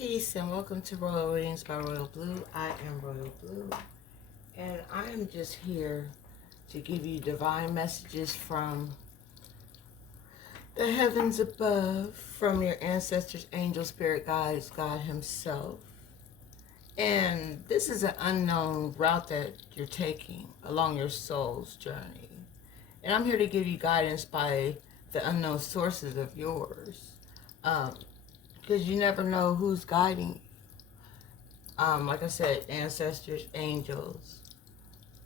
Peace and welcome to Royal Readings by Royal Blue. I am Royal Blue, and I am just here to give you divine messages from the heavens above, from your ancestors, angels, spirit guides, God himself. And this is an unknown route that you're taking along your soul's journey. And I'm here to give you guidance by the unknown sources of yours. Because you never know who's guiding you. Like I said, ancestors, angels,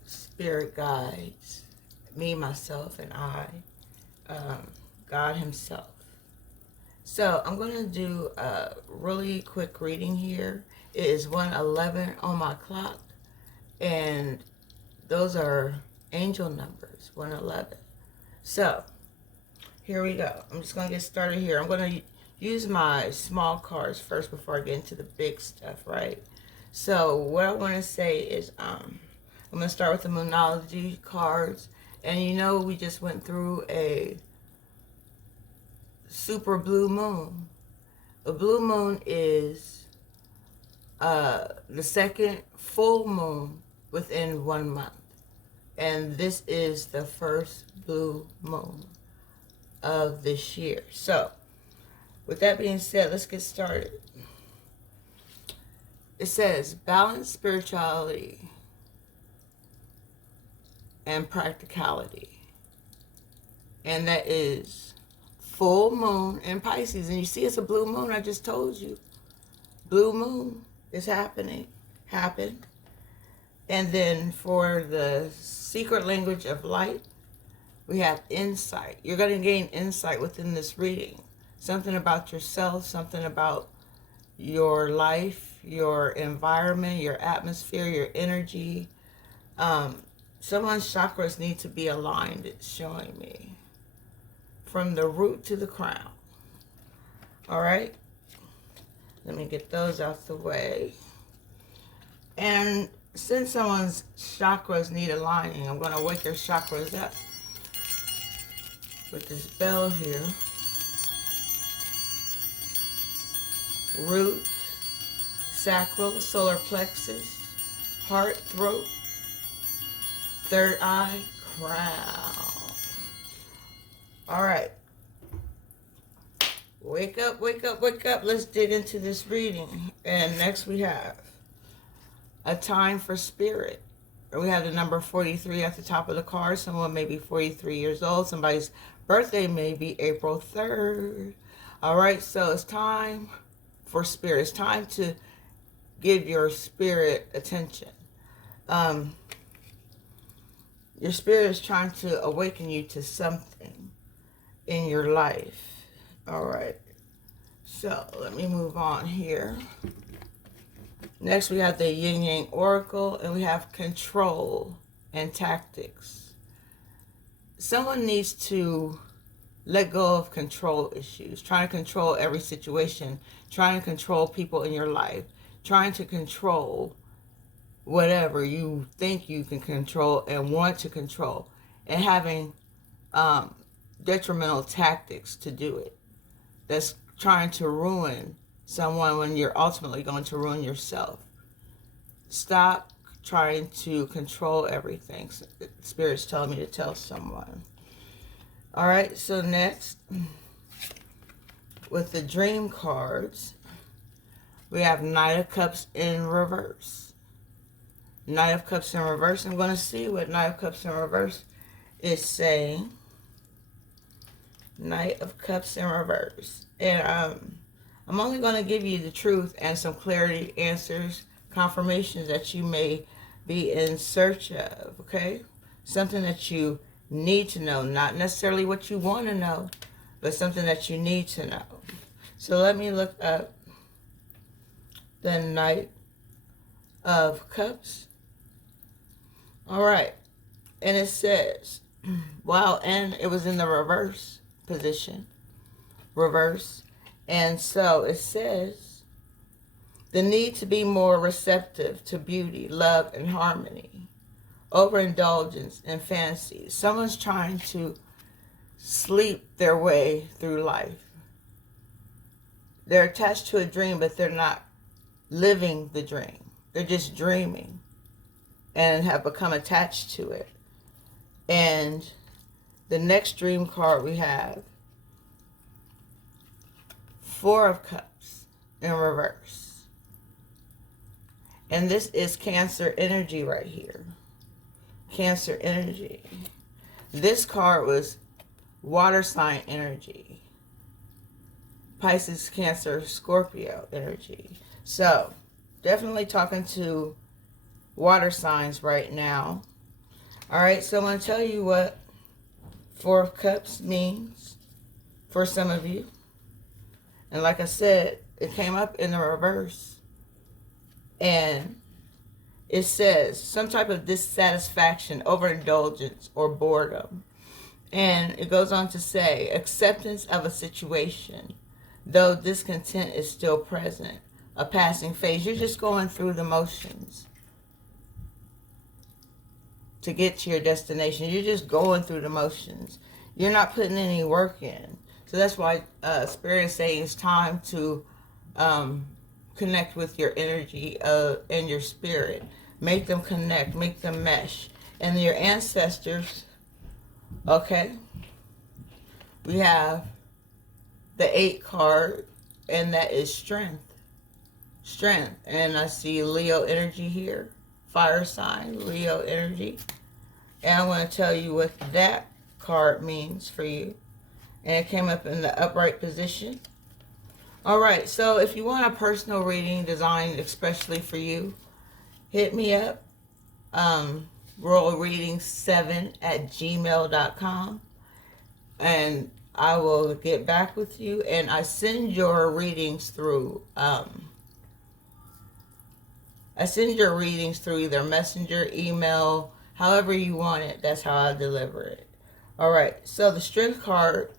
spirit guides, me, myself, and I, God himself. So I'm going to do a really quick reading here. It is 1:11 on my clock, and those are angel numbers, 1:11. So here we go. I'm just going to get started here. I'm going to use my small cards first before I get into the big stuff, right? So what I want to say is I'm going to start with the Moonology cards. And you know, we just went through a super blue moon. A blue moon is the second full moon within 1 month. And this is the first blue moon of this year. So with that being said, let's get started. It says, balance spirituality and practicality. And that is full moon in Pisces. And you see it's a blue moon, I just told you. Blue moon is happened. And then for the secret language of light, we have insight. You're going to gain insight within this reading. Something about yourself, something about your life, your environment, your atmosphere, your energy. Someone's chakras need to be aligned, it's showing me. From the root to the crown. All right? Let me get those out the way. And since someone's chakras need aligning, I'm going to wake their chakras up with this bell here. Root, sacral, solar plexus, heart, throat, third eye, crown. All right. Wake up, wake up, wake up. Let's dig into this reading. And next we have a time for spirit. We have the number 43 at the top of the card. Someone may be 43 years old. Somebody's birthday may be April 3rd. All right, so it's time for spirit. It's time to give your spirit attention. Your spirit is trying to awaken you to something in your life. All right. So let me move on here. Next we have the Yin Yang Oracle, and we have control and tactics. Someone needs to let go of control issues, trying to control every situation, trying to control people in your life, trying to control whatever you think you can control and want to control, and having detrimental tactics to do it. That's trying to ruin someone when you're ultimately going to ruin yourself. Stop trying to control everything. Spirit's telling me to tell someone. All right, so next, with the dream cards, we have Knight of Cups in reverse. Knight of Cups in reverse. I'm going to see what Knight of Cups in reverse is saying. Knight of Cups in reverse. And I'm only going to give you the truth and some clarity, answers, confirmations that you may be in search of, okay? Something that you need to know, not necessarily what you want to know, but something that you need to know. So let me look up the Knight of Cups. All right, and it says, wow, and it was in the reverse position, reverse, and so it says the need to be more receptive to beauty, love, and harmony. Overindulgence and fantasy. Someone's trying to sleep their way through life. They're attached to a dream, but they're not living the dream. They're just dreaming and have become attached to it. And the next dream card we have, Four of Cups in reverse. And this is Cancer energy right here. Cancer energy. This card was water sign energy. Pisces, Cancer, Scorpio energy. So, definitely talking to water signs right now. Alright, so I'm going to tell you what Four of Cups means for some of you. And like I said, it came up in the reverse. And it says some type of dissatisfaction, overindulgence, or boredom. And it goes on to say, acceptance of a situation, though discontent is still present, a passing phase. You're just going through the motions to get to your destination. You're just going through the motions. You're not putting any work in. So that's why Spirit is saying it's time to connect with your energy and your spirit. Make them connect. Make them mesh. And your ancestors, okay, we have the 8 card, and that is strength. Strength. And I see Leo energy here. Fire sign, Leo energy. And I want to tell you what that card means for you. And it came up in the upright position. Alright, so if you want a personal reading designed especially for you, hit me up. royalreading7@gmail.com. And I will get back with you. And I send your readings through either messenger, email, however you want it. That's how I deliver it. Alright, so the strength card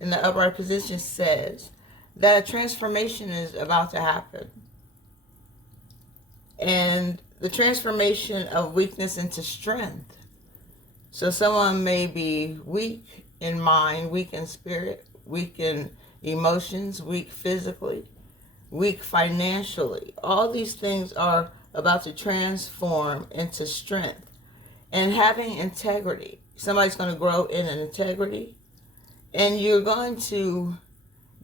in the upright position says that a transformation is about to happen. And the transformation of weakness into strength. So someone may be weak in mind, weak in spirit, weak in emotions, weak physically, weak financially. All these things are about to transform into strength. And having integrity. Somebody's going to grow in an integrity. And you're going to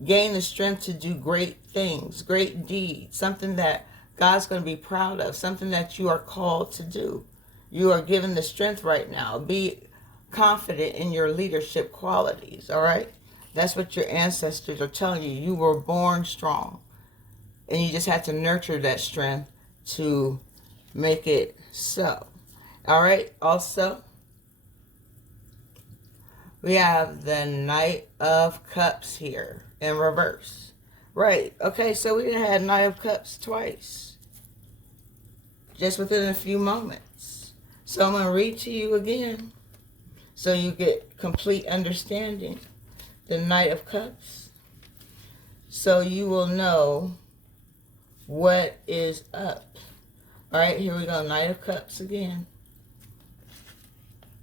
gain the strength to do great things, great deeds. Something that God's going to be proud of. Something that you are called to do. You are given the strength right now. Be confident in your leadership qualities, all right? That's what your ancestors are telling you. You were born strong. And you just have to nurture that strength to make it so. All right, also, we have the Knight of Cups here in reverse. Right, okay, so we had Knight of Cups twice. Just within a few moments. So I'm going to read to you again so you get complete understanding. The Knight of Cups. So you will know what is up. All right, here we go. Knight of Cups again.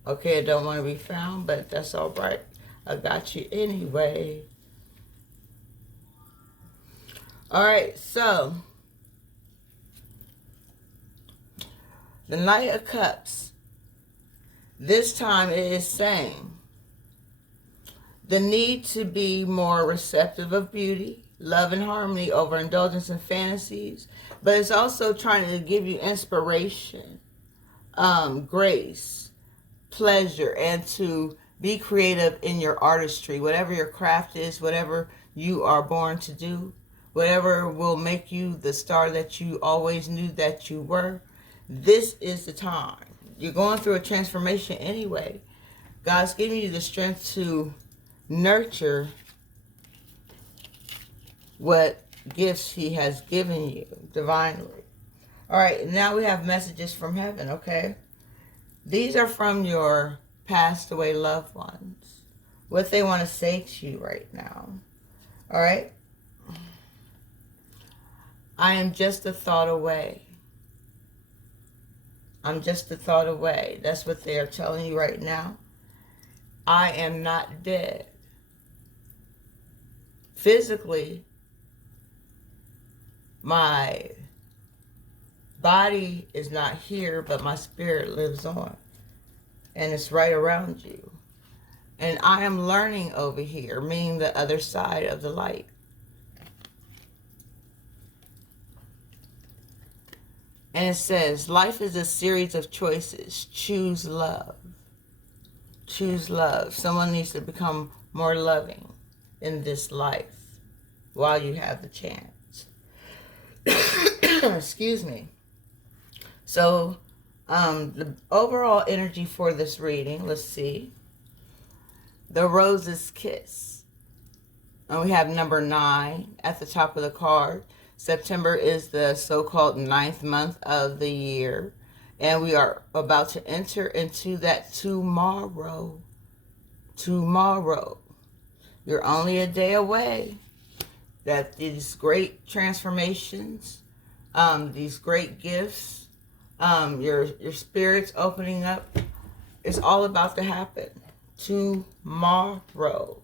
Okay, I don't want to be found, but that's all right. I got you anyway. All right, so the Knight of Cups. This time it is saying the need to be more receptive of beauty, love and harmony over indulgence and fantasies. But it's also trying to give you inspiration, grace, pleasure, and to be creative in your artistry. Whatever your craft is, whatever you are born to do, whatever will make you the star that you always knew that you were, this is the time. You're going through a transformation anyway. God's giving you the strength to nurture what gifts He has given you divinely. All right, now we have messages from heaven, okay? These are from your passed away loved ones. What they want to say to you right now. All right? I am just a thought away. I'm just a thought away. That's what they are telling you right now. I am not dead. Physically, My body is not here, but my spirit lives on. And it's right around you. And I am learning over here, meaning the other side of the light. And it says, life is a series of choices. Choose love. Choose love. Someone needs to become more loving in this life while you have the chance. Excuse me. So, the overall energy for this reading, let's see. The Rose's Kiss. And we have number 9 at the top of the card. September is the so-called 9th month of the year. And we are about to enter into that tomorrow. Tomorrow. You're only a day away. That these great transformations, these great gifts, your spirit's opening up, it's all about to happen. Tomorrow.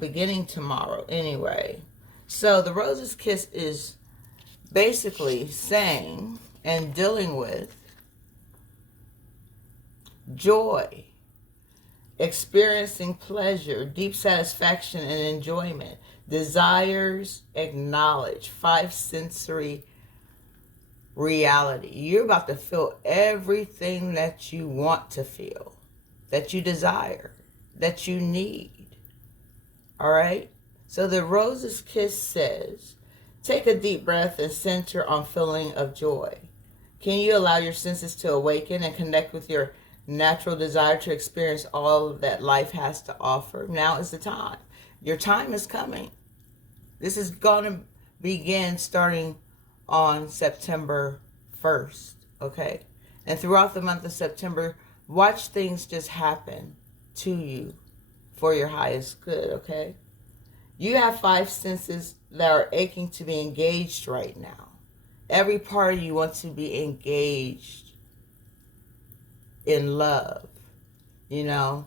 Beginning tomorrow anyway. So the Rose's Kiss is basically saying and dealing with joy, experiencing pleasure, deep satisfaction and enjoyment, desires acknowledged, 5 sensory reality. You're about to feel everything that you want to feel, that you desire, that you need. All right? So the Rose's Kiss says, take a deep breath and center on feeling of joy. Can you allow your senses to awaken and connect with your natural desire to experience all that life has to offer? Now is the time. Your time is coming. This is going to begin starting on September 1st, okay? And throughout the month of September, watch things just happen to you for your highest good, okay? You have 5 senses that are aching to be engaged right now. Every part of you wants to be engaged in love, you know?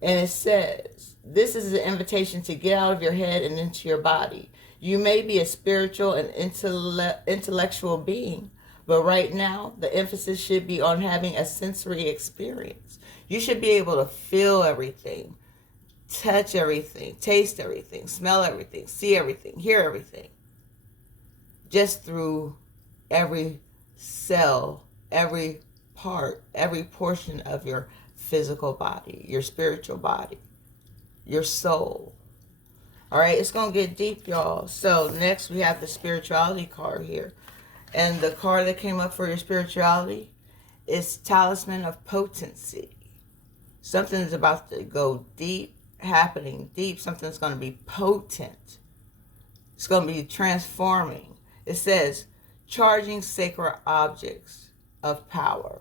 And it says, this is an invitation to get out of your head and into your body. You may be a spiritual and intellectual being, but right now, the emphasis should be on having a sensory experience. You should be able to feel everything, touch everything, taste everything, smell everything, see everything, hear everything. Just through every cell, every part, every portion of your physical body, your spiritual body, your soul. All right, it's going to get deep, y'all. So next we have the spirituality card here. And the card that came up for your spirituality is Talisman of Potency. Something is about to go deep, happening deep. Something's going to be potent. It's going to be transforming. It says, charging sacred objects of power.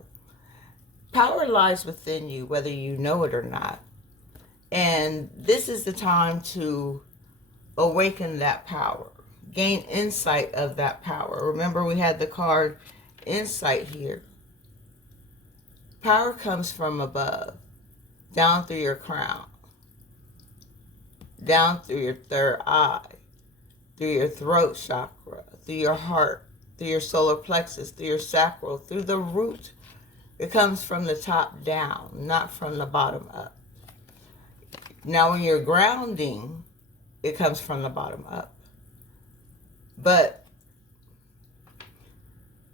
Power lies within you, whether you know it or not. And this is the time to awaken that power. Gain insight of that power. Remember, we had the card Insight here. Power comes from above, down through your crown, down through your third eye, through your throat chakra, through your heart, through your solar plexus, through your sacral, through the root. It comes from the top down, not from the bottom up. Now, when you're grounding, it comes from the bottom up. But,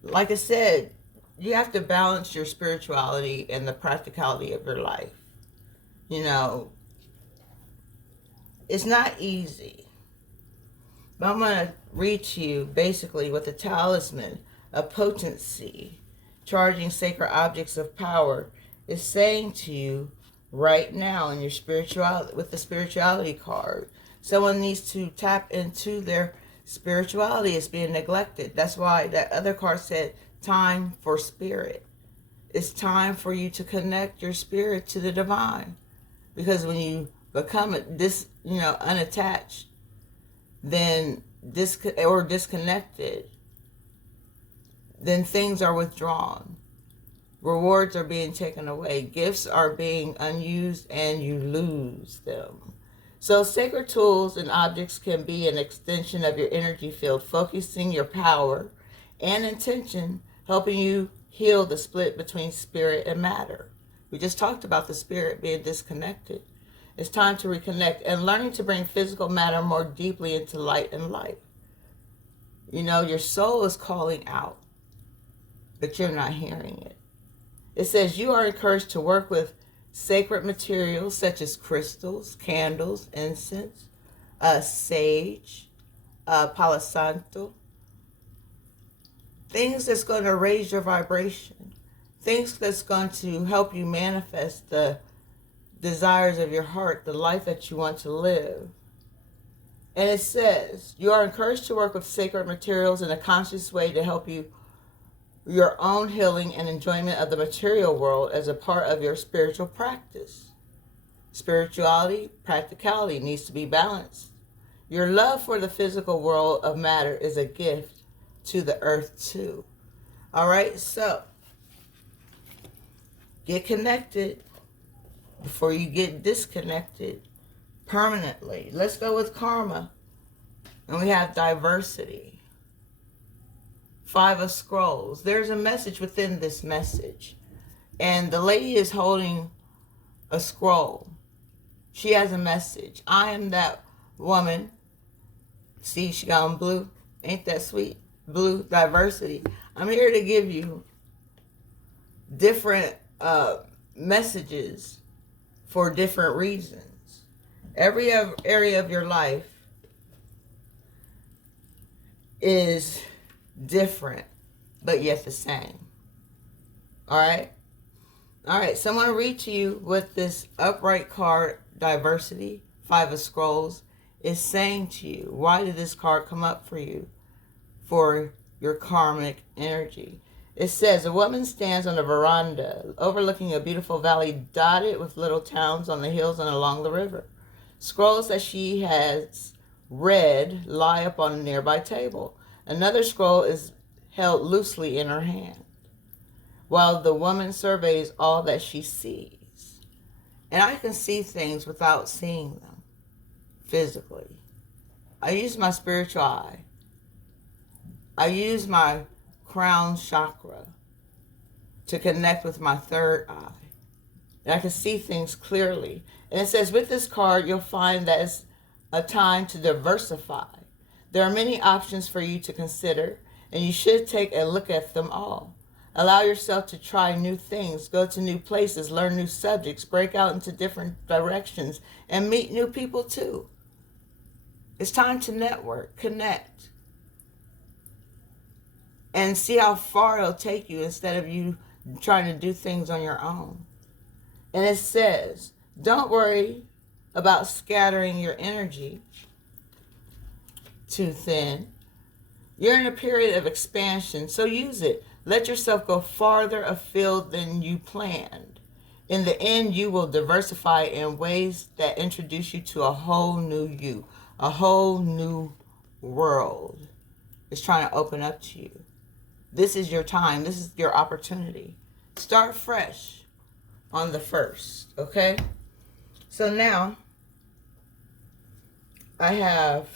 like I said, you have to balance your spirituality and the practicality of your life. You know, it's not easy. But I'm going to read to you basically what the Talisman of Potency, charging sacred objects of power, is saying to you right now in your spirituality, with the spirituality card. Someone needs to tap into their spirituality. Is being neglected. That's why that other card said time for spirit. It's time for you to connect your spirit to the divine. Because when you become unattached, then disconnected, then things are withdrawn. Rewards are being taken away. Gifts are being unused and you lose them. So sacred tools and objects can be an extension of your energy field, focusing your power and intention, helping you heal the split between spirit and matter. We just talked about the spirit being disconnected. It's time to reconnect and learning to bring physical matter more deeply into light and life. You know, your soul is calling out, but you're not hearing it. It says you are encouraged to work with sacred materials such as crystals, candles, incense, sage, Palo Santo, things that's going to raise your vibration, things that's going to help you manifest the desires of your heart, the life that you want to live. And it says you are encouraged to work with sacred materials in a conscious way to help you your own healing and enjoyment of the material world as a part of your spiritual practice. Spirituality, practicality needs to be balanced. Your love for the physical world of matter is a gift to the earth too. All right, so get connected before you get disconnected permanently. Let's go with karma. And we have diversity. 5 of Scrolls. There's a message within this message. And the lady is holding a scroll. She has a message. I am that woman. See, she got on blue. Ain't that sweet? Blue, diversity. I'm here to give you different messages for different reasons. Every area of your life is different, but yet the same. All right? All right, so I'm going to read to you what this upright card, diversity, 5 of Scrolls, is saying to you. Why did this card come up for you? For your karmic energy. It says, a woman stands on a veranda overlooking a beautiful valley dotted with little towns on the hills and along the river. Scrolls that she has read lie upon a nearby table. Another scroll is held loosely in her hand, while the woman surveys all that she sees. And I can see things without seeing them physically. I use my spiritual eye. I use my crown chakra to connect with my third eye. And I can see things clearly. And it says with this card, you'll find that it's a time to diversify. There are many options for you to consider, and you should take a look at them all. Allow yourself to try new things, go to new places, learn new subjects, break out into different directions, and meet new people too. It's time to network, connect, and see how far it'll take you instead of you trying to do things on your own. And it says, don't worry about scattering your energy too thin. You're in a period of expansion, so use it. Let yourself go farther afield than you planned. In the end, you will diversify in ways that introduce you to a whole new you. A whole new world is trying to open up to you. This is your time. This is your opportunity. Start fresh on the 1st, okay? So now I have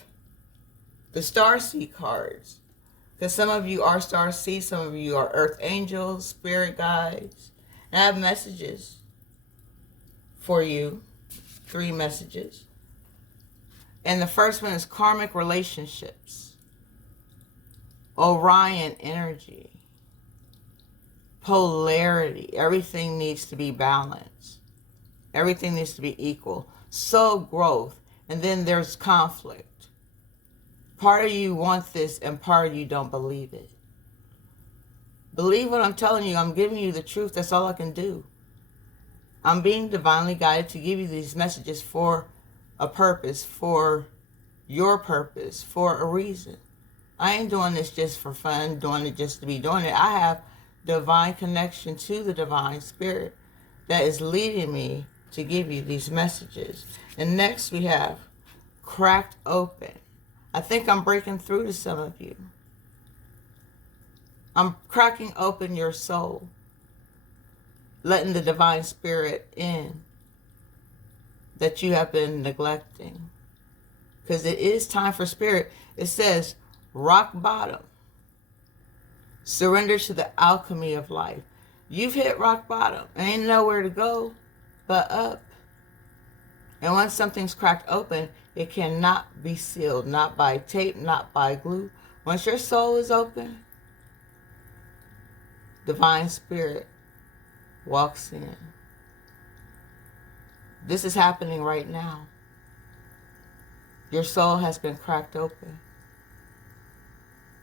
the Starseed cards, because some of you are Starseed, some of you are Earth Angels, Spirit Guides, and I have messages for you, 3 messages. And the first one is karmic relationships, Orion energy, polarity. Everything needs to be balanced. Everything needs to be equal. Soul growth, and then there's conflict. Part of you want this and part of you don't believe it. Believe what I'm telling you. I'm giving you the truth. That's all I can do. I'm being divinely guided to give you these messages for a purpose, for your purpose, for a reason. I ain't doing this just for fun, doing it just to be doing it. I have divine connection to the divine spirit that is leading me to give you these messages. And next we have cracked open. I think I'm breaking through to some of you. I'm cracking open your soul, letting the divine spirit in. that you have been neglecting. Because it is time for Spirit. It says, rock bottom. Surrender to the alchemy of life. You've hit rock bottom. Ain't nowhere to go but up. And once something's cracked open, it cannot be sealed. Not by tape, not by glue. Once your soul is open, Divine Spirit walks in. This is happening right now. Your soul has been cracked open.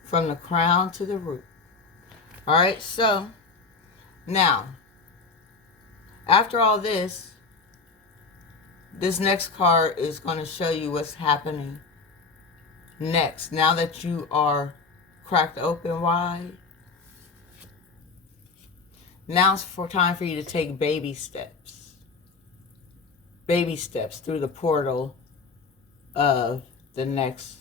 From the crown to the root. All right, so now, after all this next card is going to show you what's happening next. Now that you are cracked open wide, now it's time for you to take baby steps. Baby steps through the portal of the next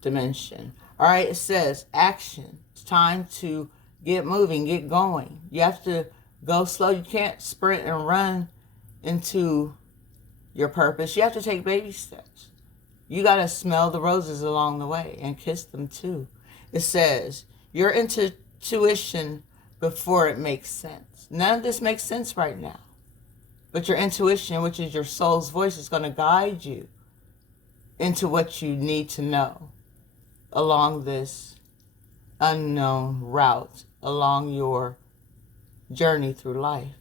dimension. All right, it says action. It's time to get moving, get going. You have to go slow. You can't sprint and run into your purpose. You have to take baby steps. You got to smell the roses along the way and kiss them too. It says your intuition before it makes sense. None of this makes sense right now. But your intuition, which is your soul's voice, is going to guide you into what you need to know along this unknown route, along your journey through life.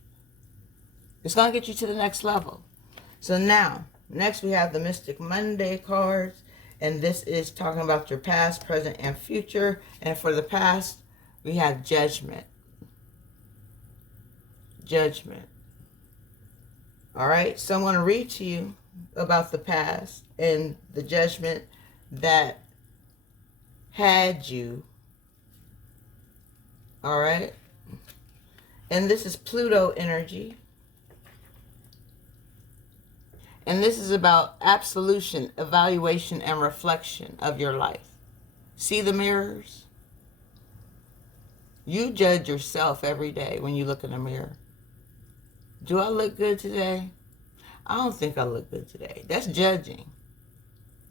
It's going to get you to the next level. So now, next we have the Mystic Monday cards. And this is talking about your past, present, and future. And for the past, we have Judgment. Judgment. All right, so I'm going to read to you about the past and the judgment that had you. All right. And this is Pluto energy. And this is about absolution, evaluation, and reflection of your life. See the mirrors? You judge yourself every day when you look in the mirror. Do I look good today? I don't think I look good today. That's judging.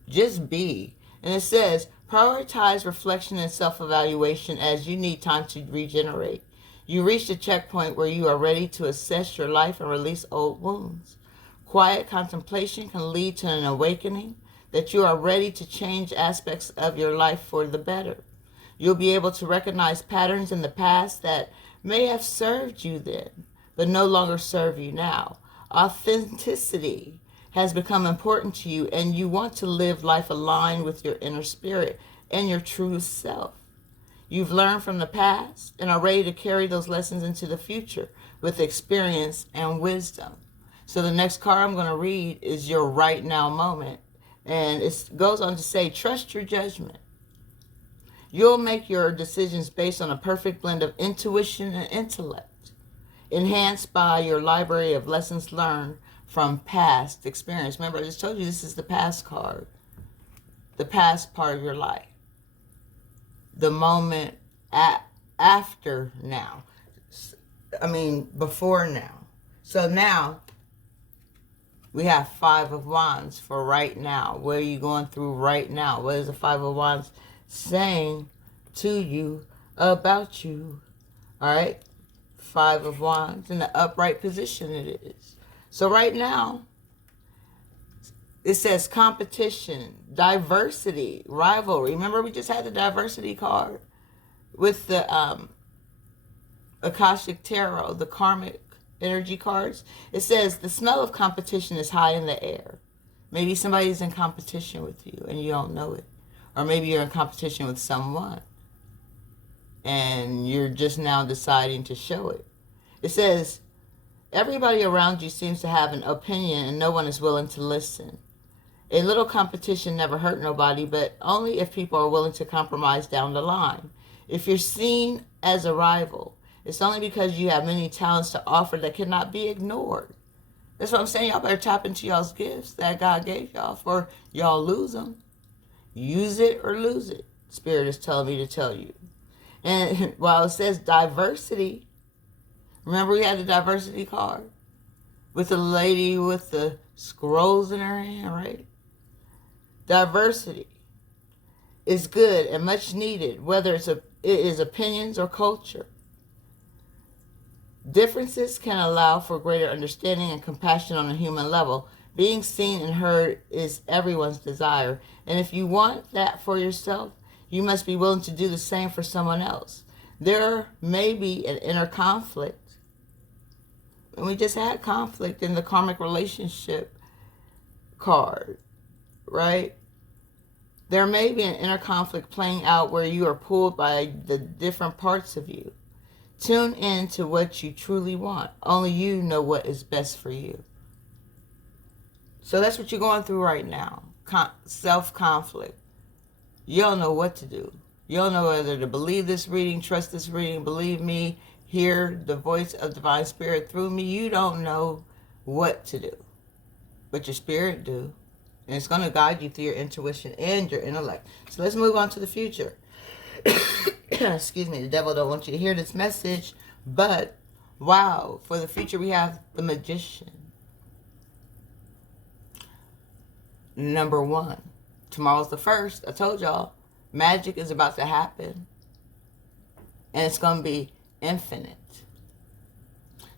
Just be. And it says, prioritize reflection and self-evaluation as you need time to regenerate. You reach a checkpoint where you are ready to assess your life and release old wounds. Quiet contemplation can lead to an awakening that you are ready to change aspects of your life for the better. You'll be able to recognize patterns in the past that may have served you then, but no longer serve you now. Authenticity has become important to you, and you want to live life aligned with your inner spirit and your true self. You've learned from the past and are ready to carry those lessons into the future with experience and wisdom. So the next card I'm going to read is your right now moment. And it goes on to say, trust your judgment. You'll make your decisions based on a perfect blend of intuition and intellect, enhanced by your library of lessons learned from past experience. Remember, I just told you this is the past card. The past part of your life. The moment after now. Before now. So now, we have Five of Wands for right now. What are you going through right now? What is the Five of Wands saying to you about you? All right? Five of Wands in the upright position it is. So right now, it says competition, diversity, rivalry. Remember we just had the diversity card with the Akashic Tarot, the karmic energy cards. It says the smell of competition is high in the air. Maybe somebody's in competition with you and you don't know it. Or maybe you're in competition with someone and you're just now deciding to show it. It says everybody around you seems to have an opinion and no one is willing to listen. A little competition never hurt nobody, but only if people are willing to compromise down the line. If you're seen as a rival, it's only because you have many talents to offer that cannot be ignored. That's what I'm saying. Y'all better tap into y'all's gifts that God gave y'all, for y'all lose them. Use it or lose it. Spirit is telling me to tell you. And while it says diversity, remember we had the diversity card with the lady with the scrolls in her hand, right? Diversity is good and much needed, whether it is opinions or culture. Differences can allow for greater understanding and compassion on a human level. Being seen and heard is everyone's desire. And if you want that for yourself, you must be willing to do the same for someone else. There may be an inner conflict. And we just had conflict in the karmic relationship card, right? There may be an inner conflict playing out where you are pulled by the different parts of you. Tune in to what you truly want. Only you know what is best for you. So that's what you're going through right now. Self-conflict. You don't know what to do. You don't know whether to believe this reading, trust this reading, believe me, hear the voice of divine spirit through me. You don't know what to do. But your spirit do. And it's going to guide you through your intuition and your intellect. So let's move on to the future. Excuse me, the devil don't want you to hear this message. But, wow, for the future we have the Magician. Number 1. Tomorrow's the 1st. I told y'all, magic is about to happen. And it's going to be infinite.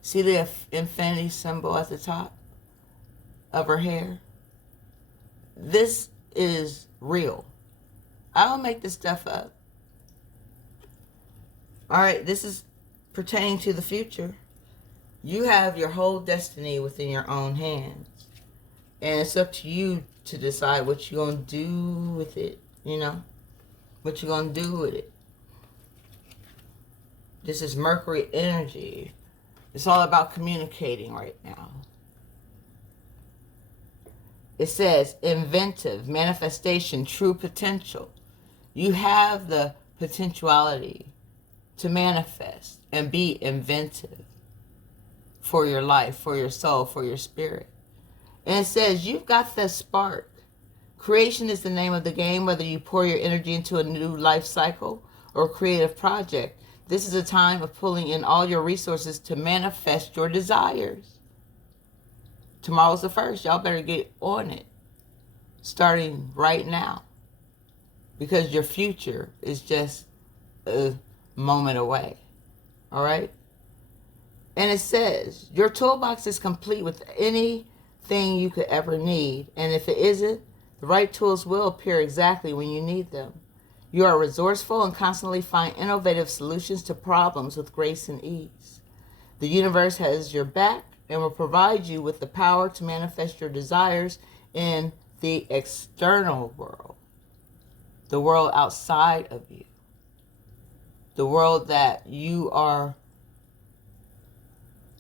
See the infinity symbol at the top of her hair? This is real. I don't make this stuff up. Alright, this is pertaining to the future. You have your whole destiny within your own hands. And it's up to you to decide what you're going to do with it. You know? What you're going to do with it. This is Mercury energy. It's all about communicating right now. It says inventive, manifestation, true potential. You have the potentiality to manifest and be inventive for your life, for your soul, for your spirit. And it says you've got the spark. Creation is the name of the game, whether you pour your energy into a new life cycle or creative project. This is a time of pulling in all your resources to manifest your desires. Tomorrow's the 1st. Y'all better get on it. Starting right now. Because your future is just a moment away. Alright? And it says, your toolbox is complete with anything you could ever need. And if it isn't, the right tools will appear exactly when you need them. You are resourceful and constantly find innovative solutions to problems with grace and ease. The universe has your back and will provide you with the power to manifest your desires in the external world. The world outside of you. The world that you are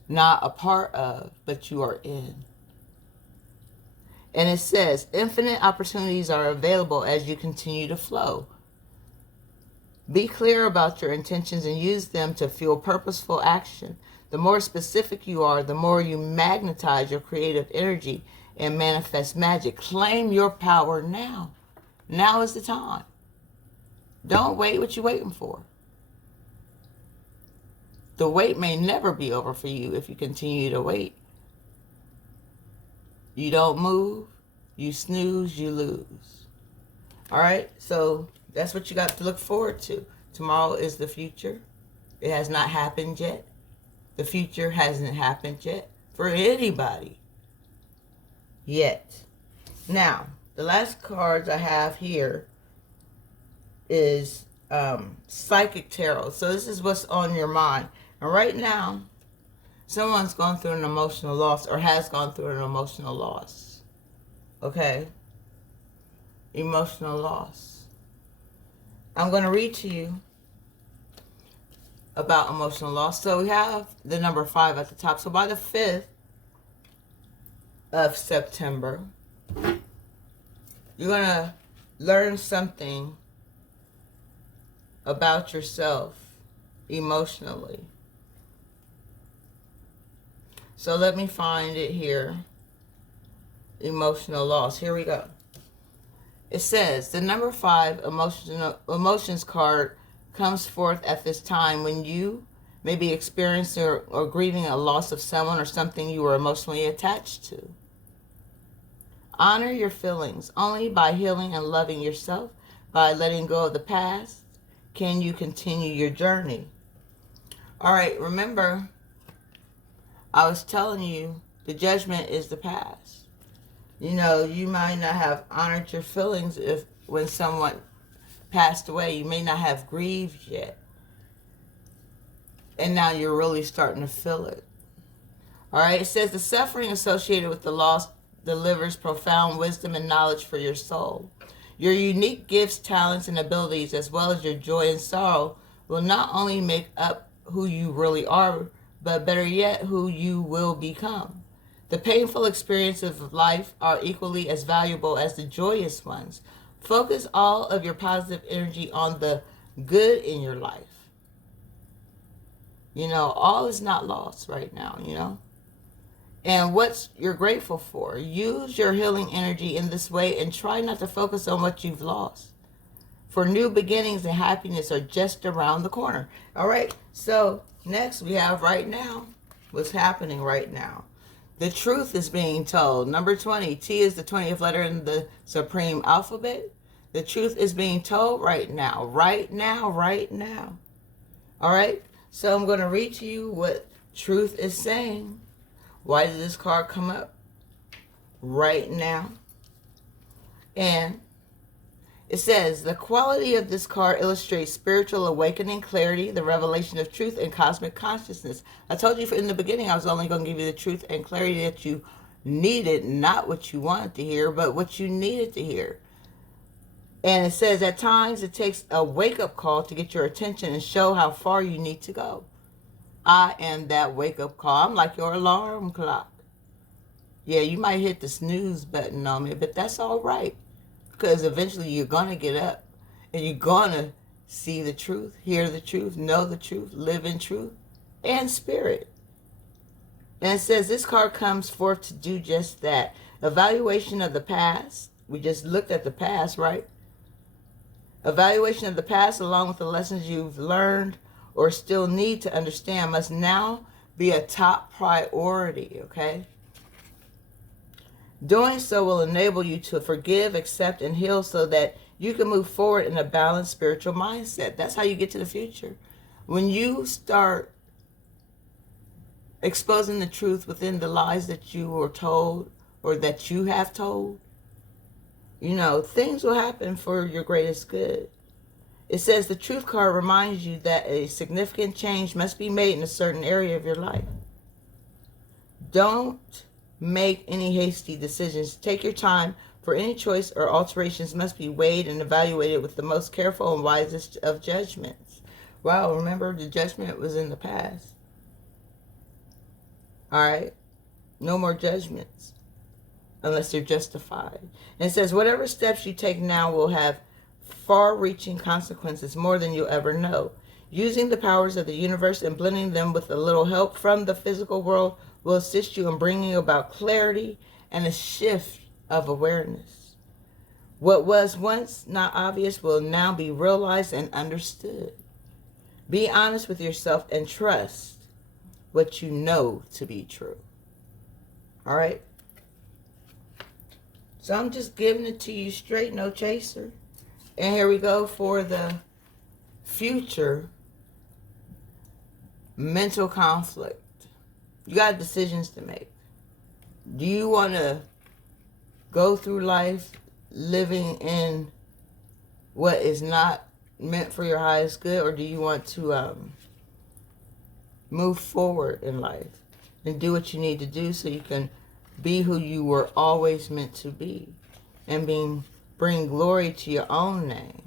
not a part of, but you are in. And it says, infinite opportunities are available as you continue to flow. Be clear about your intentions and use them to fuel purposeful action. The more specific you are, the more you magnetize your creative energy and manifest magic. Claim your power now. Now is the time. Don't wait. What you waiting for? The wait may never be over for you if you continue to wait. You don't move, you snooze, you lose. Alright, so that's what you got to look forward to. Tomorrow is the future. It has not happened yet. The future hasn't happened yet for anybody. Yet. Now, the last cards I have here is Psychic Tarot. So this is what's on your mind. And right now, someone's gone through an emotional loss or has gone through an emotional loss. Okay? Emotional loss. I'm going to read to you about emotional loss. So we have the number 5 at the top. So by the 5th of September, you're going to learn something about yourself emotionally. So let me find it here. Emotional loss. Here we go. It says, the number 5 emotions card comes forth at this time when you may be experiencing or grieving a loss of someone or something you were emotionally attached to. Honor your feelings. Only by healing and loving yourself, by letting go of the past, can you continue your journey. All right, remember, I was telling you the judgment is the past. You know, you might not have honored your feelings when someone passed away. You may not have grieved yet. And now you're really starting to feel it. All right, it says the suffering associated with the loss delivers profound wisdom and knowledge for your soul. Your unique gifts, talents, and abilities, as well as your joy and sorrow, will not only make up who you really are, but better yet, who you will become. The painful experiences of life are equally as valuable as the joyous ones. Focus all of your positive energy on the good in your life. You know, all is not lost right now, you know. And what you're grateful for. Use your healing energy in this way and try not to focus on what you've lost. For new beginnings and happiness are just around the corner. All right, so next we have right now, what's happening right now. The truth is being told. Number 20, T is the 20th letter in the supreme alphabet. The truth is being told right now, right now, right now. All right, so I'm going to read to you what truth is saying. Why did this card come up right now? And it says, the quality of this card illustrates spiritual awakening, clarity, the revelation of truth, and cosmic consciousness. I told you in the beginning I was only going to give you the truth and clarity that you needed, not what you wanted to hear, but what you needed to hear. And it says, at times it takes a wake-up call to get your attention and show how far you need to go. I am that wake-up call. I'm like your alarm clock. Yeah, you might hit the snooze button on me, but that's all right. Because eventually you're going to get up and you're going to see the truth, hear the truth, know the truth, live in truth and spirit. And it says this card comes forth to do just that. Evaluation of the past. We just looked at the past, right? Evaluation of the past along with the lessons you've learned or still need to understand must now be a top priority, okay? Doing so will enable you to forgive, accept, and heal so that you can move forward in a balanced spiritual mindset. That's how you get to the future. When you start exposing the truth within the lies that you were told or that you have told, you know, things will happen for your greatest good. It says the truth card reminds you that a significant change must be made in a certain area of your life. Don't make any hasty decisions. Take your time, for any choice or alterations must be weighed and evaluated with the most careful and wisest of judgments. Wow, remember the judgment was in the past. All right? No more judgments unless they're justified. And it says whatever steps you take now will have far-reaching consequences, more than you'll ever know. Using the powers of the universe and blending them with a little help from the physical world will assist you in bringing about clarity and a shift of awareness. What was once not obvious will now be realized and understood. Be honest with yourself and trust what you know to be true. All right? So I'm just giving it to you straight, no chaser. And here we go for the future mental conflict. You got decisions to make. Do you want to go through life living in what is not meant for your highest good, or do you want to move forward in life and do what you need to do so you can be who you were always meant to be and bring glory to your own name?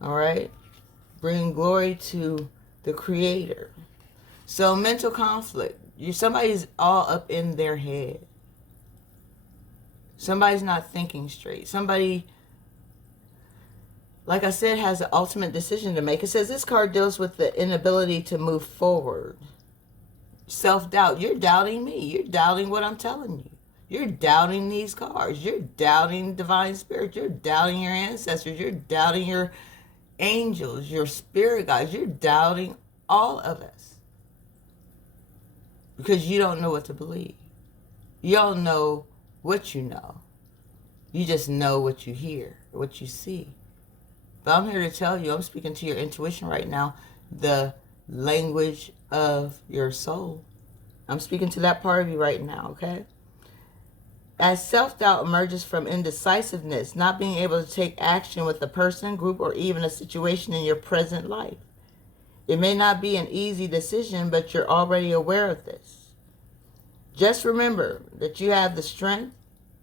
All right? Bring glory to the Creator. So mental conflict. Somebody's all up in their head. Somebody's not thinking straight. Somebody, like I said, has an ultimate decision to make. It says this card deals with the inability to move forward. Self-doubt. You're doubting me. You're doubting what I'm telling you. You're doubting these cards. You're doubting divine spirit. You're doubting your ancestors. You're doubting your angels, your spirit guides. You're doubting all of us because you don't know what to believe. You don't know what you know. You just know what you hear, what you see. But I'm here to tell you, I'm speaking to your intuition right now, the language of your soul. I'm speaking to that part of you right now, okay? As self-doubt emerges from indecisiveness, not being able to take action with a person, group, or even a situation in your present life. It may not be an easy decision, but you're already aware of this. Just remember that you have the strength.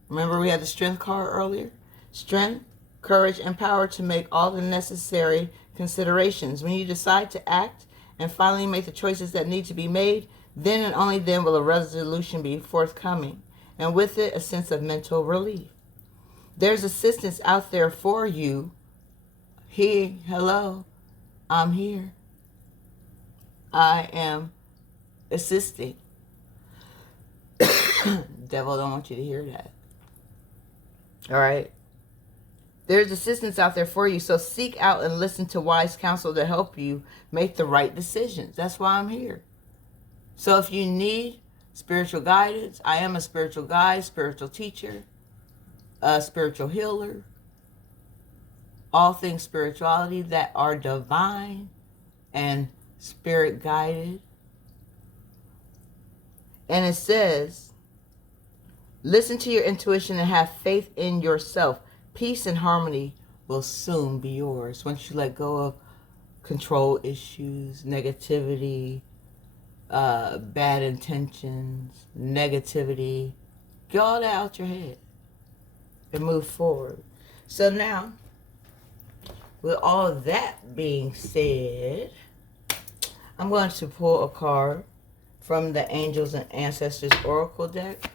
Remember we had the strength card earlier? Strength, courage, and power to make all the necessary considerations. When you decide to act and finally make the choices that need to be made, then and only then will a resolution be forthcoming, and with it, a sense of mental relief. There's assistance out there for you. Hello, I'm here. I am assisting. Devil don't want you to hear that. All right? There's assistance out there for you, so seek out and listen to wise counsel to help you make the right decisions. That's why I'm here. So if you need spiritual guidance, I am a spiritual guide, spiritual teacher, a spiritual healer, all things spirituality that are divine and spirit guided. And it says, listen to your intuition and have faith in yourself. Peace and harmony will soon be yours once you let go of control issues, negativity, bad intentions, negativity. Get all that out your head and move forward. So now, with all that being said, I'm going to pull a card from the Angels and Ancestors Oracle deck.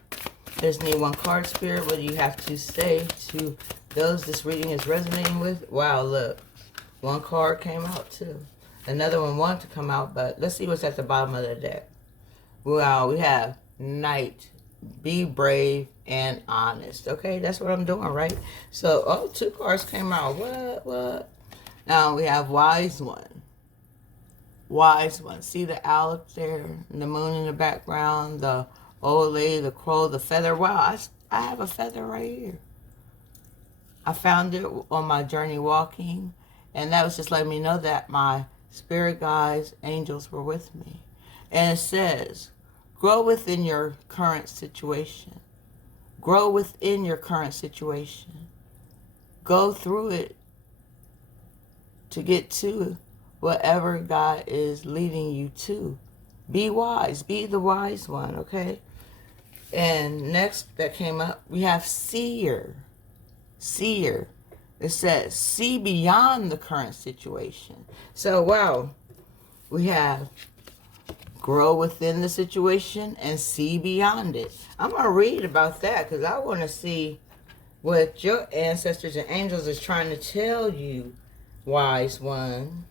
There's only one card, Spirit. What do you have to say to those this reading is resonating with? Wow, look. One card came out, too. Another one wanted to come out, but let's see what's at the bottom of the deck. Wow, we have Knight. Be brave and honest. Okay, that's what I'm doing, right? So, oh, two cards came out. What? Now we have Wise One. Wise One. See the owl up there, and the moon in the background, the old lady, the crow, the feather. Wow, I have a feather right here. I found it on my journey walking, and that was just letting me know that my spirit guides, angels were with me. And it says, grow within your current situation. Grow within your current situation. Go through it to get to whatever God is leading you to. Be wise. Be the wise one, okay? And next that came up, we have Seer. Seer. It says, see beyond the current situation. So, wow, we have grow within the situation and see beyond it. I'm going to read about that because I want to see what your ancestors and angels is trying to tell you, wise one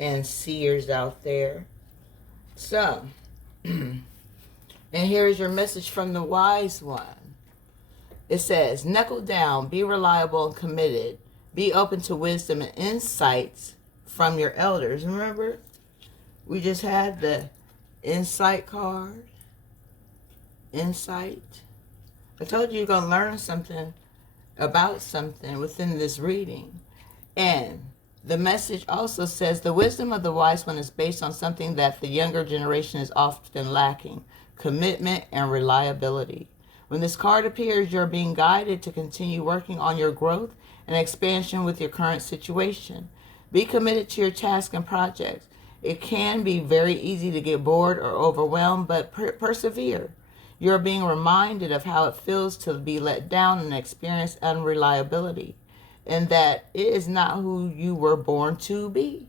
and seers out there. So, and here's your message from the wise one. It says, knuckle down, be reliable and committed. Be open to wisdom and insights from your elders. Remember, we just had the insight card. Insight. I told you you're going to learn something about something within this reading. And the message also says, the wisdom of the wise one is based on something that the younger generation is often lacking: commitment and reliability. When this card appears, you're being guided to continue working on your growth and expansion with your current situation. Be committed to your tasks and projects. It can be very easy to get bored or overwhelmed, but persevere. You're being reminded of how it feels to be let down and experience unreliability, and that it is not who you were born to be.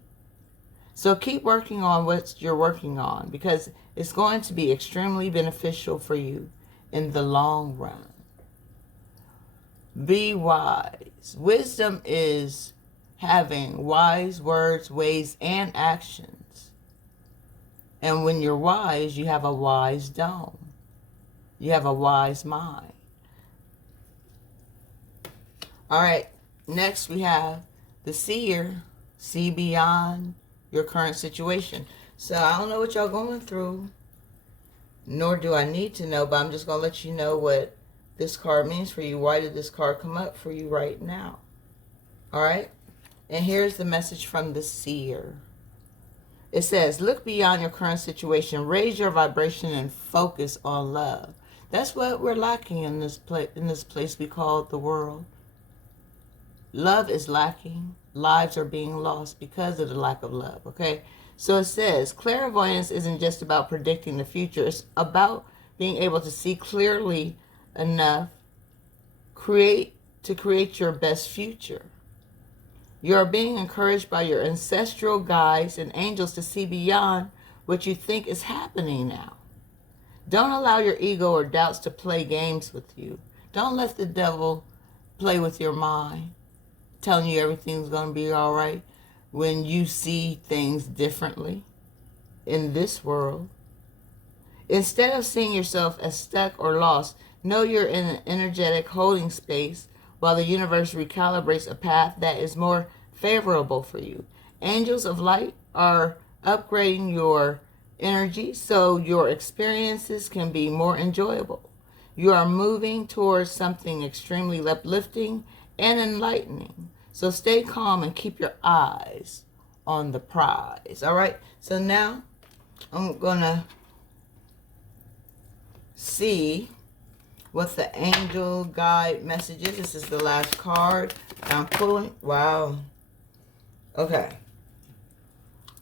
So keep working on what you're working on, because it's going to be extremely beneficial for you in the long run. Be wise. Wisdom is having wise words, ways, and actions. And when you're wise, you have a wise dome. You have a wise mind. All right, next we have the seer. See beyond your current situation. So I don't know what y'all going through, nor do I need to know, but I'm just going to let you know what this card means for you. Why did this card come up for you right now? All right? And here's the message from the seer. It says, look beyond your current situation. Raise your vibration and focus on love. That's what we're lacking in this place we call the world. Love is lacking. Lives are being lost because of the lack of love, okay? So it says, clairvoyance isn't just about predicting the future. It's about being able to see clearly enough to create your best future. You are being encouraged by your ancestral guides and angels to see beyond what you think is happening now. Don't allow your ego or doubts to play games with you. Don't let the devil play with your mind, telling you everything's going to be all right when you see things differently in this world. Instead of seeing yourself as stuck or lost, know you're in an energetic holding space while the universe recalibrates a path that is more favorable for you. Angels of light are upgrading your energy so your experiences can be more enjoyable. You are moving towards something extremely uplifting and enlightening. So stay calm and keep your eyes on the prize. All right. So now I'm going to see what the angel guide message is. This is the last card I'm pulling. Wow. Okay.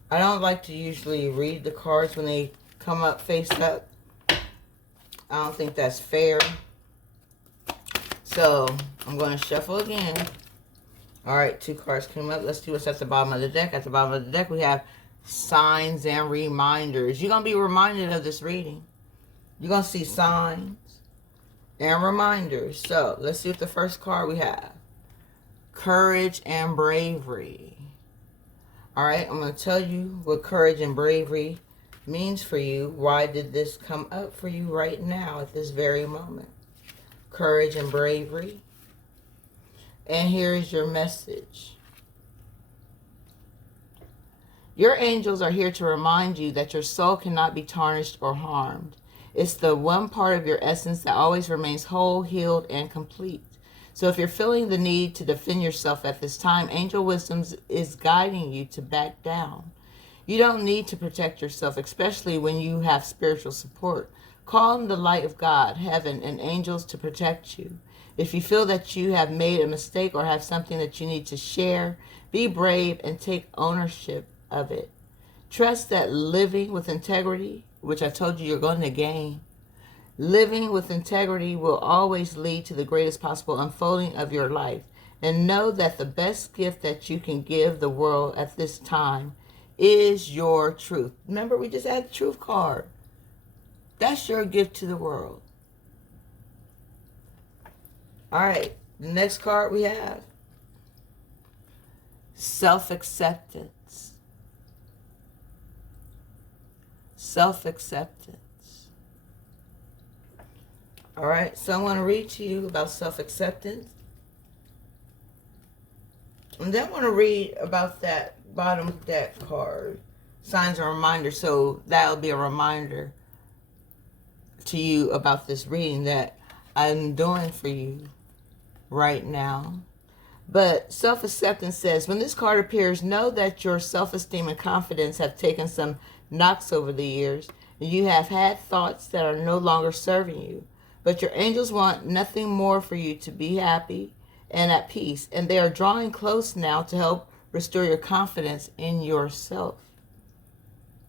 I don't like to usually read the cards when they come up face up. I don't think that's fair. So I'm going to shuffle again. All right, 2 cards came up. Let's see what's at the bottom of the deck. At the bottom of the deck, we have signs and reminders. You're going to be reminded of this reading. You're going to see signs and reminders. So let's see what the first card we have. Courage and bravery. All right, I'm going to tell you what courage and bravery means for you. Why did this come up for you right now at this very moment? Courage and bravery. And here is your message. Your angels are here to remind you that your soul cannot be tarnished or harmed. It's the one part of your essence that always remains whole, healed, and complete. So if you're feeling the need to defend yourself at this time, Angel Wisdom is guiding you to back down. You don't need to protect yourself, especially when you have spiritual support. Call on the light of God, heaven, and angels to protect you. If you feel that you have made a mistake or have something that you need to share, be brave and take ownership of it. Trust that living with integrity, which I told you you're going to gain, living with integrity will always lead to the greatest possible unfolding of your life. And know that the best gift that you can give the world at this time is your truth. Remember, we just had the truth card. That's your gift to the world. All right, the next card we have, self-acceptance. Self-acceptance. All right, so I want to read to you about self-acceptance. And then I want to read about that bottom deck card, signs and reminders. So that'll be a reminder to you about this reading that I'm doing for you right now. But self-acceptance says, when this card appears, know that your self-esteem and confidence have taken some knocks over the years, and you have had thoughts that are no longer serving you. But your angels want nothing more for you to be happy and at peace, and they are drawing close now to help restore your confidence in yourself.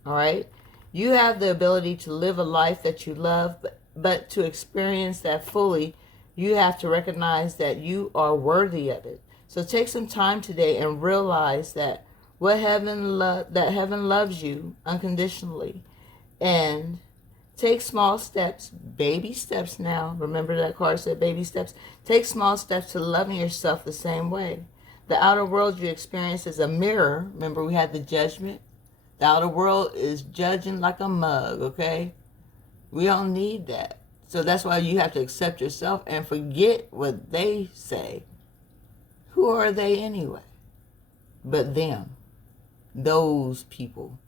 All right? You have the ability to live a life that you love, but to experience that fully, you have to recognize that you are worthy of it. So take some time today and realize that heaven loves you unconditionally. And take small steps, baby steps now. Remember that card said baby steps? Take small steps to loving yourself the same way. The outer world you experience is a mirror. Remember we had the judgment? The outer world is judging like a mug, okay? We don't need that. So that's why you have to accept yourself and forget what they say. Who are they anyway? But them. Those people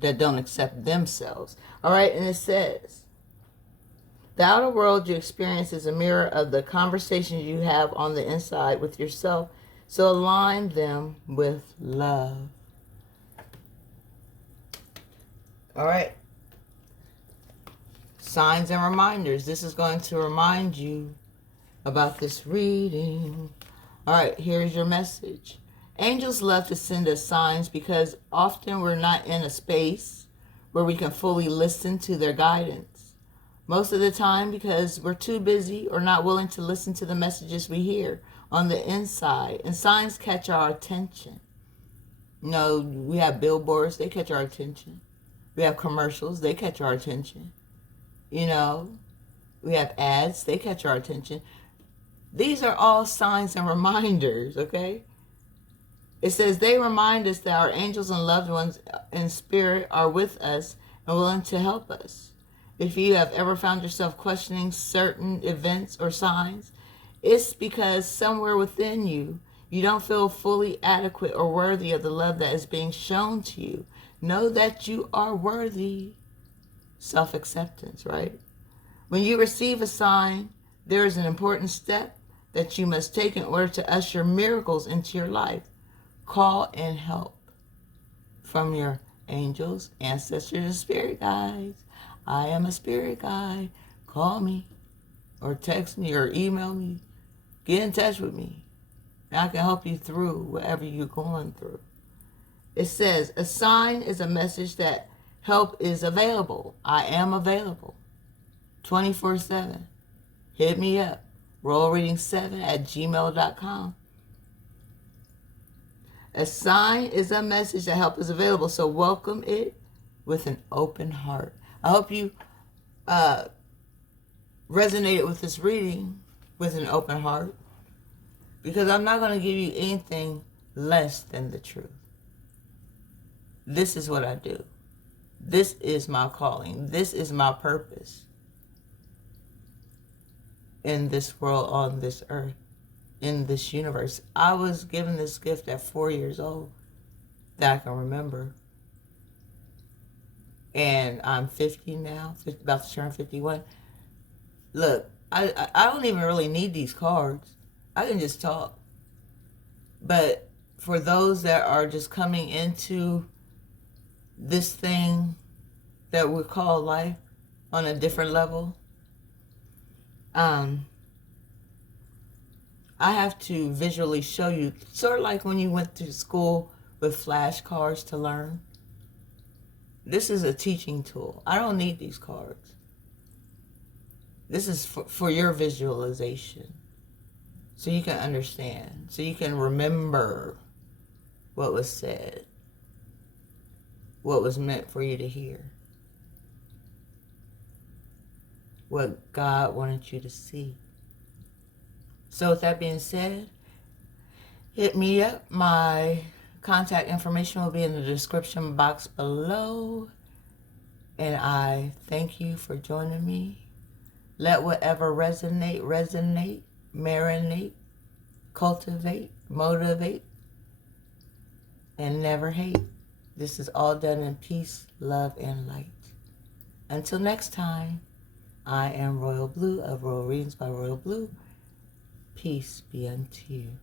that don't accept themselves. All right, and it says, The outer world you experience is a mirror of the conversations you have on the inside with yourself, so align them with love. All right. Signs and reminders. This is going to remind you about this reading. All right, here's your message. Angels love to send us signs because often we're not in a space where we can fully listen to their guidance. Most of the time because we're too busy or not willing to listen to the messages we hear on the inside. And signs catch our attention. You know, we have billboards, they catch our attention. We have commercials, they catch our attention. You know, we have ads, they catch our attention. These are all signs and reminders, okay? It says they remind us that our angels and loved ones in spirit are with us and willing to help us. If you have ever found yourself questioning certain events or signs, it's because somewhere within you, you don't feel fully adequate or worthy of the love that is being shown to you. Know that you are worthy. Self-acceptance, right? When you receive a sign, there is an important step that you must take in order to usher miracles into your life. Call in help from your angels, ancestors, and spirit guides. I am a spirit guide. Call me or text me or email me. Get in touch with me. And I can help you through whatever you're going through. It says, a sign is a message that help is available. I am available 24/7. Hit me up. royalreading7@gmail.com. A sign is a message that help is available, so welcome it with an open heart. I hope you resonated with this reading with an open heart, because I'm not going to give you anything less than the truth. This is what I do. This is my calling. This is my purpose in this world, on this earth, in this universe. I was given this gift at 4 years old that I can remember. And I'm 50 now, about to turn 51. Look, I don't even really need these cards. I can just talk. But for those that are just coming into this thing that we call life on a different level, I have to visually show you, sort of like when you went to school with flashcards to learn. This is a teaching tool. I don't need these cards. This is for your visualization, so you can understand, so you can remember what was said, what was meant for you to hear, what God wanted you to see. So with that being said, hit me up. My contact information will be in the description box below. And I thank you for joining me. Let whatever resonate, marinate, cultivate, motivate, and never hate. This is all done in peace, love, and light. Until next time, I am Royal Blue of Royal Readings by Royal Blue. Peace be unto you.